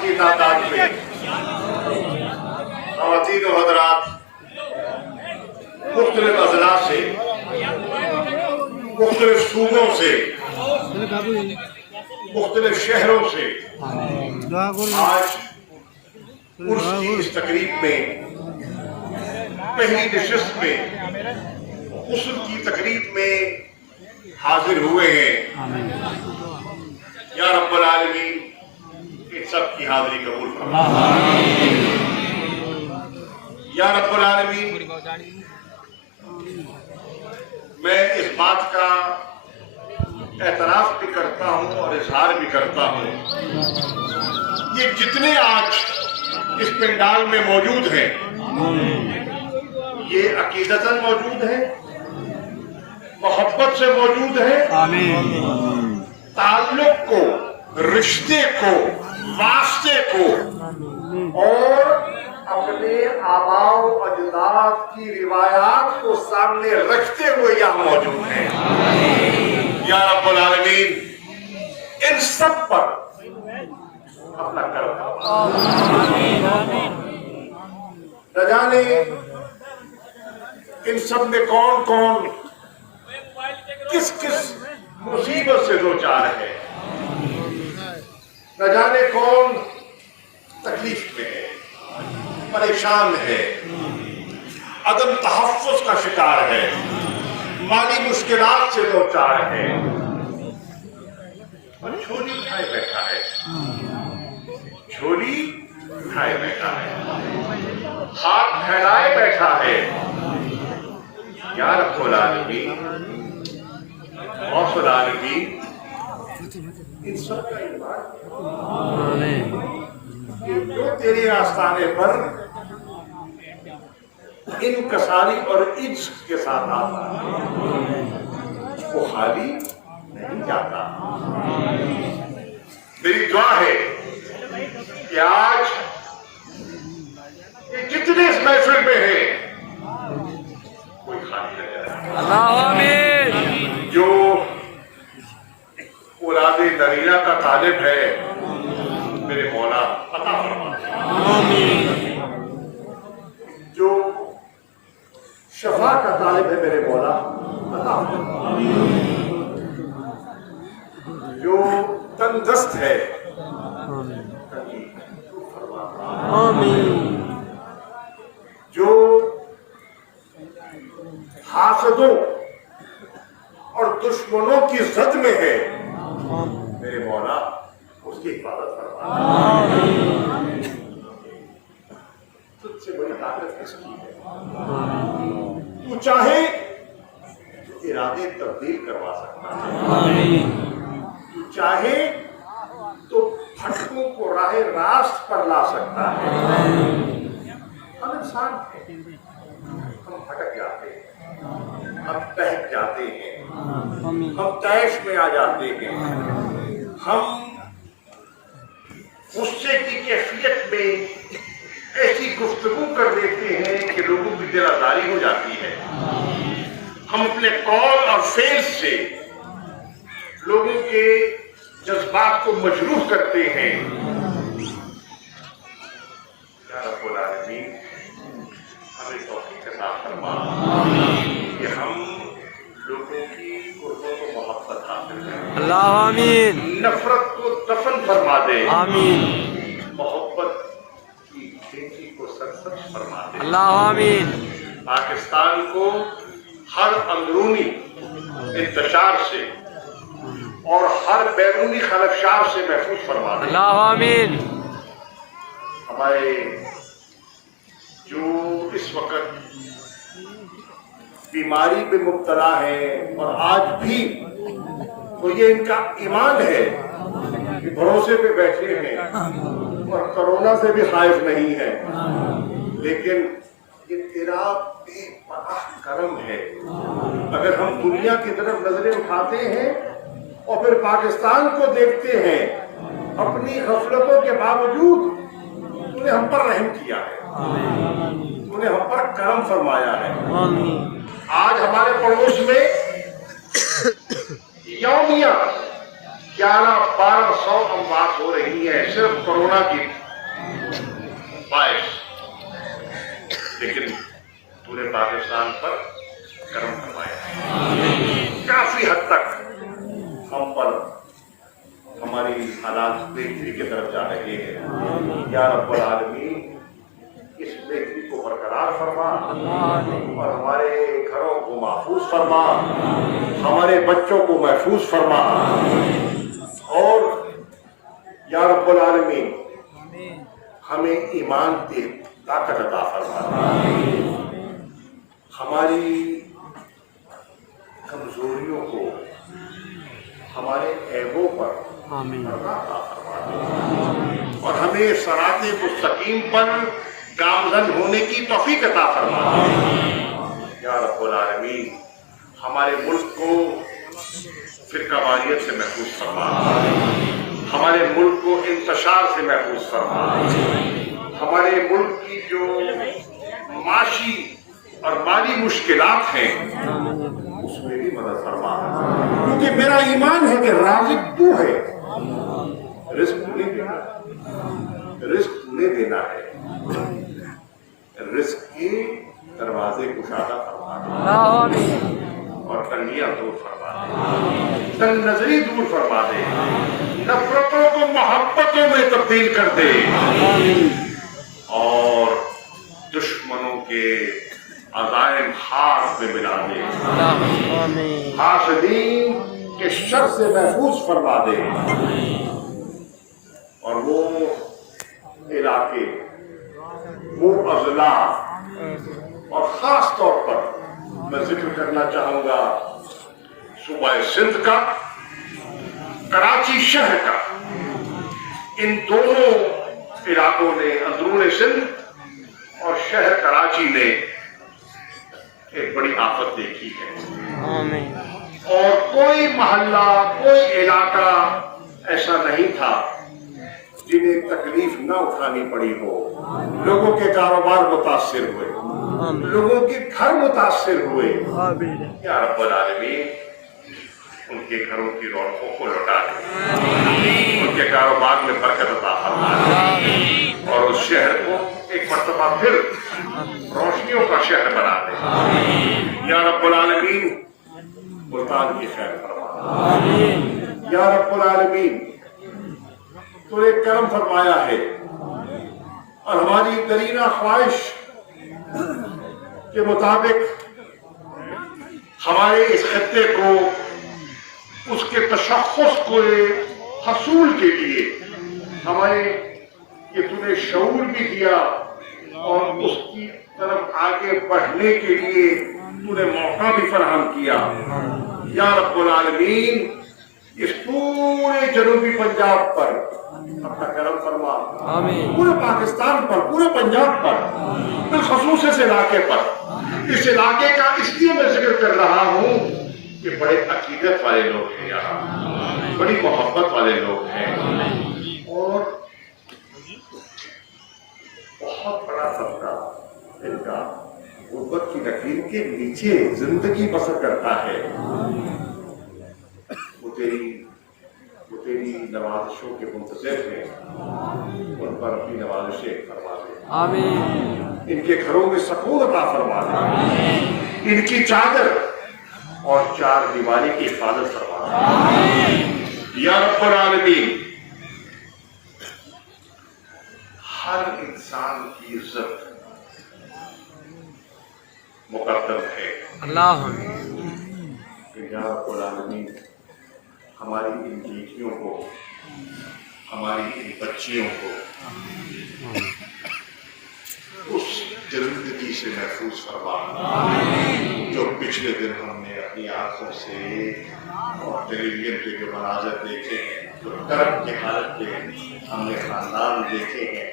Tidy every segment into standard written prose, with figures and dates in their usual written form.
کی تعداد میں خواتین و حضرات مختلف اضلاع سے، مختلف صوبوں سے، مختلف شہروں سے آج عرس کی اس تقریب میں، پہلی نشست میں، غسل کی تقریب میں حاضر ہوئے ہیں۔ یا رب العالمین ان سب کی حاضری قبول فرما۔ یا رب العالمین میں اس بات کا اعتراف بھی کرتا ہوں اور اظہار بھی کرتا ہوں، یہ جتنے آج اس پنڈال میں موجود ہیں یہ عقیدتاً موجود ہیں، محبت سے موجود ہیں، تعلق کو، رشتے کو، واسطے کو اور اپنے آباء و اجداد کی روایات کو سامنے رکھتے ہوئے یہاں موجود ہیں۔ یا رب العالمین ان سب پر اپنا کرم نہ جانے ان سب میں کون کون کس کس مصیبت سے دوچار ہے، نہ جانے کون تکلیف میں ہے، پریشان ہے، عدم تحفظ کا شکار ہے، مالی مشکلات سے دوچار ہے، اور جھولی اٹھائے بیٹھا ہے، جھولی اٹھائے بیٹھا ہے، ہاتھ پھیلائے بیٹھا ہے۔ یا رب العالمین غوث العالمین ان سب کا ایمان جو تیرے آستانے پر انکساری اور عجز کے ساتھ آتا ہے وہ خالی نہیں جاتا۔ میری دعا ہے کہ آج یہ جتنے اس محفل میں ہیں کوئی خالی نہ جائے۔ جو اولاد نریرہ کا طالب ہے میرے مولا عطا فرما، جو شفا کا طالب ہے میرے مولا عطا فرما، جو تندرست ہے جو حاسدوں اور دشمنوں کی زد میں ہے میرے مولا اس کی حفاظت فرما۔ تجھ سے بڑی طاقت کس کی ہے؟ تو چاہے تو ارادے تبدیل کروا سکتا ہے، تو چاہے تو بھٹکوں کو راہ راست پر لا سکتا ہے۔ ہم انسان ہیں، ہم بھٹک جاتے ہیں، ہم بہک جاتے ہیں، ہم طیش میں آ جاتے ہیں، ہم غصے کی کیفیت میں ایسی گفتگو کر دیتے ہیں کہ لوگوں کی دل آزاری ہو جاتی ہے، ہم اپنے قول اور فعل سے لوگوں کے جذبات کو مجروح کرتے ہیں۔ یا رب العالمین ہمیں توفیق عطا فرما کہ ہم لوگوں کی قربت و محبت حاصل کریں، اللہ آمین، نفرت کو دفن فرما دے، آمین، محبت کی کھیتی کو سرسبز فرما دے، اللہ آمین، پاکستان کو ہر اندرونی انتشار سے اور ہر بیرونی خلفشار سے محفوظ فرما دے۔ اللہ آمین، ہمارے جو اس وقت بیماری پہ مبتلا ہے اور آج بھی تو یہ ان کا ایمان ہے کہ بھروسے پہ بیٹھے ہیں اور کرونا سے بھی خائف نہیں ہے، لیکن یہ تیرا بے پناہ کرم ہے۔ اگر ہم دنیا کی طرف نظریں اٹھاتے ہیں اور پھر پاکستان کو دیکھتے ہیں، اپنی غفلتوں کے باوجود تو نے ہم پر رحم کیا ہے، تو نے ہم پر کرم فرمایا ہے۔ آج ہمارے پڑوس میں یومیہ 1100-1200 अमवात हो रही है सिर्फ कोरोना की बायस, लेकिन पूरे पाकिस्तान पर करम फरमाया। काफी हद तक हम पर हमारी हालात बेहतरी की तरफ जा रहे हैं। या रब्बुल आलमीन इस बेहतरी को बरकरार फरमा और हमारे घरों को महफूज फरमा, हमारे बच्चों को महफूज फरमा, और या रब्बुल आलमीन हमें ईमान की ताकत अता फरमा, हमारी कमजोरियों को, हमारे ऐबों पर पर्दा अता फरमा और हमें सराते मुस्तकीम पर गामजन होने की तौफीक अता फरमा। या रब्बुल आलमीन हमारे मुल्क को फिरकावारियत से महफूज फरमा, हमारे मुल्क को इंतशार से महफूज फरमा, हमारे मुल्क की जो माशी और माली मुश्किलात हैं उसमें भी मदद फरमा, क्योंकि मेरा ईमान है कि राज़िक तू है, रिस्क नहीं देना, रिस्क नहीं देना है, रिस्क के दरवाजे कुशादा फरमा दे और तंगियां दूर फरमा दे, तंग नजरी दूर फरमा दे, नफरतों को मोहब्बतों में तब्दील कर दे और दुश्मनों के अज़ाइम हाथ में मिला दे, हासिदीन के शर से महफूज फरमा दे और वो इलाके, वो अजला, और खास तौर पर मैं जिक्र करना चाहूंगा सूबा सिंध का, कराची शहर का। इन दोनों इलाकों ने, अंदरून सिंध और शहर कराची ने एक बड़ी आफत देखी है और कोई मोहल्ला, कोई इलाका ऐसा नहीं था जिन्हें तकलीफ न उठानी पड़ी हो। लोगों के कारोबार मुतासिर हुए, लोगों के घर मुतासिर हुए। या रब्बुल आलमीन उनके घरों की रौनकों को लौटा दे, उनके कारोबार में बरकत अता फरमा दे और उस शहर को एक मर्तबा फिर रोशनियों का शहर बना दे। या रब्बुल आलमीन मुल्तान की खैर फरमा। या रब्बुल आलमीन तूने करम फरमाया है और हमारी दरीना ख्वाहिश के मुताबिक हमारे इस खत्ते को, उसके तशख्खुस को हसूल के लिए हमारे ये तूने शऊर भी दिया और उसकी तरफ आगे बढ़ने के लिए तूने मौका भी फराहम किया। या रब्बुल आलमीन इस पूरे जनूबी पंजाब पर अपना करम फरमा, पूरे पाकिस्तान पर, पूरे पंजाब पर, बिलखसूस इस इलाके पर। इस इलाके का इसलिए मैं जिक्र कर रहा हूँ कि बड़े अकीदत वाले लोग हैं यहाँ, बड़ी मोहब्बत वाले लोग हैं और बहुत बड़ा तबका इनका गुर्बत की लकीर के नीचे जिंदगी बसर करता है। वो तेरी नवाजिशों के मुंतज़िर हैं, उन पर अपनी नवाजिशें फरमा दे। आमीन। इनके घरों में सकून अता फरमा दे, इनकी चादर और चार दीवारी की हिफाजत फरमा दे। या रब्बुल आलमीन हर इंसान की इज्जत मुकद्दम है। अल्लाह। या रब्बुल आलमीन हमारी इन बेटियों को, हमारी इन बच्चियों को उस दरिंदगी से महफूज फरमा जो पिछले दिन हमने अपनी आंखों से और टेलीविजन पे जो मनाज़र देखे हैं, जो कर्ब की हालत में हमने खानदान देखे हैं।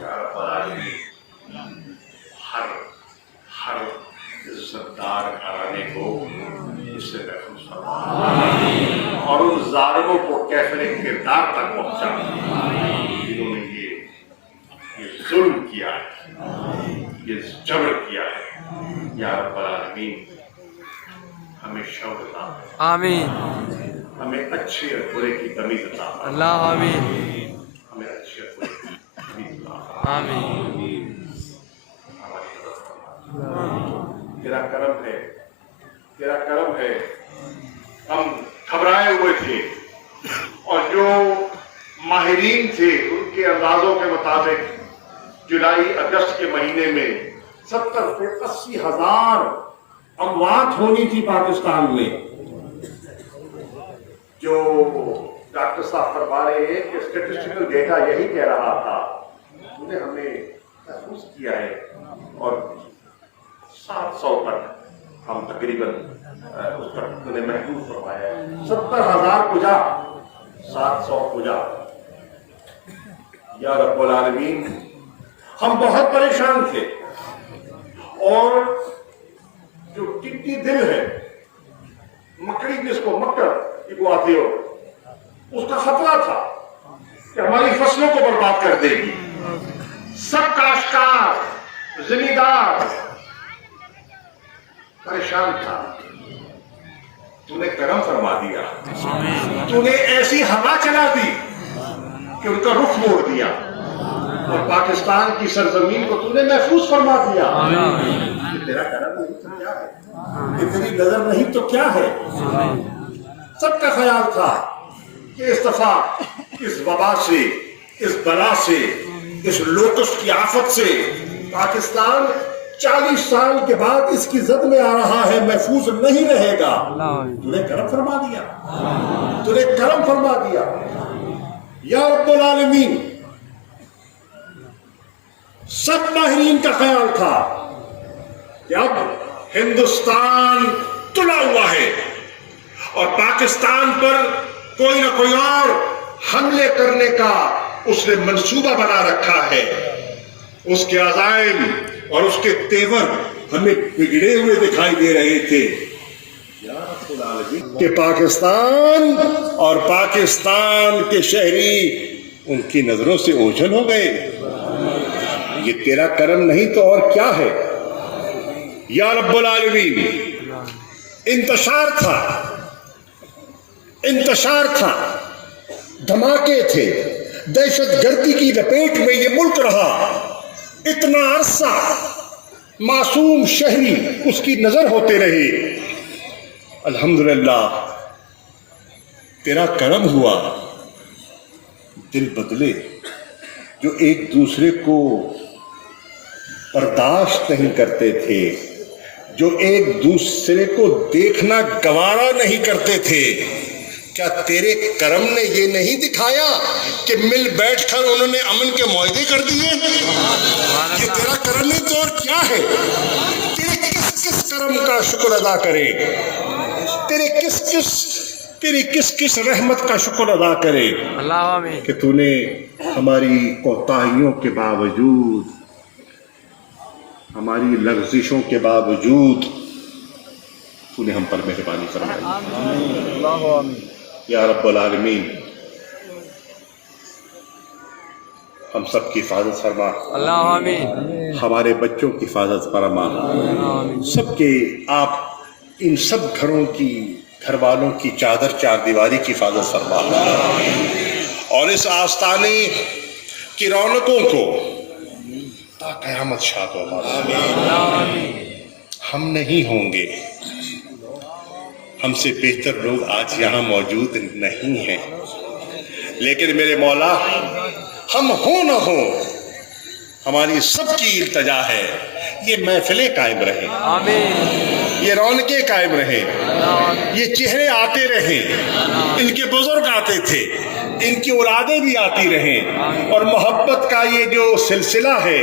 या रब्बुल आलमीन हर इज्जतदार घराने को इससे महफूज फरमा और उन जालिमों को कैफरे किरदार तक पहुंचा जिन्होंने ये जुल्म किया है, ये जबर किया है। या रब्बुल आलमीन हमें शौक़ अता। आमीन। हमें अच्छे और बुरे की तमीज अता फरमा। अल्लाह आमीन हमें अच्छे और बुरे की तमीज अता फरमा। आमीन हमारी मदद फरमा। तेरा करम है, तेरा करम है। हम घबराए हुए थे और जो माहिरीन थे उनके अंदाजों के मुताबिक जुलाई अगस्त के महीने में 70 से 80 हजार अमवात होनी थी पाकिस्तान में। जो डॉक्टर साहब फरमा रहे हैं कि स्टेटिस्टिकल डेटा यही कह रहा था, उन्हें हमने महसूस किया है और 700 तक हम तकरीबन उस पर उन्हें महसूस फरमाया है। 70,000 पुजा, 700 पुजा। या रब्बुल आलमीन, हम बहुत परेशान थे और जो टिड्डी दिल है, मकड़ी जिसको मक्कर वो आती हो, उसका खतरा था कि हमारी फसलों को बर्बाद कर देगी। सब काश्तकार जिमींदार परेशान था। तूने करम फरमा दिया, तूने ऐसी हवा चला दी कि उनका रुख मोड़ दिया और पाकिस्तान की सरजमीन को तूने महफूज फरमा दिया। ये तेरा करम नहीं तो क्या है, ये तेरी नजर नहीं तो क्या है। सबका ख्याल था कि इस दफा इस वबा से, इस बला से, इस लोकस्ट की आफत से पाकिस्तान 40 साल के बाद इसकी जद में आ रहा है, महफूज नहीं रहेगा। तूने करम फरमा दिया, तूने करम फरमा दिया। या रब्बुल आलमीन, सब माहिरीन का ख्याल था कि अब हिंदुस्तान तुला हुआ है और पाकिस्तान पर कोई ना कोई और हमले करने का उसने मंसूबा बना रखा है। उसके अज़ाइम और उसके तेवर हमें बिगड़े हुए दिखाई दे रहे थे। कि पाकिस्तान और पाकिस्तान के शहरी उनकी नजरों से ओझल हो गए। ये तेरा करम नहीं तो और क्या है। या रब्बुल आलमीन, इंतशार था, धमाके थे, दहशत गर्दी की लपेट में ये मुल्क रहा। इतना अरसा मासूम शहरी उसकी नजर होते रहे। अल्हम्दुलिल्लाह तेरा करम हुआ। दिल बदले जो एक दूसरे को बर्दाश्त नहीं करते थे, जो एक दूसरे को देखना गवारा नहीं करते थे। क्या तेरे करम ने ये नहीं दिखाया कि मिल बैठकर उन्होंने अमन के मुआहदे कर दिए। ये तेरा करम नहीं तो और क्या है। तेरे किस किस करम का शुक्र अदा करें, तेरी किस किस रहमत का शुक्र अदा करे कि तूने हमारी कोताहियों के बावजूद, हमारी लग़ज़िशों के बावजूद तूने हम पर मेहरबानी फरमाई। या रब्बुल आलमीन, हम सब की हिफाजत फरमा, हमारे बच्चों की हिफाजत फरमा, सबके आप इन सब घरों की, घर वालों की चादर चार दीवारी की हिफाजत फरमा और इस आस्ताने की रौनकों को ता क़यामत शाद फरमा। हम नहीं होंगे, हमसे बेहतर लोग आज यहाँ मौजूद नहीं हैं, लेकिन मेरे मौला, हम हो न हो, हमारी सबकी इल्तजा है ये महफिलें कायम रहें, ये रौनकें कायम रहें, ये चेहरे आते रहें। इनके बुजुर्ग आते थे, इनकी औलादें भी आती रहें और मोहब्बत का ये जो सिलसिला है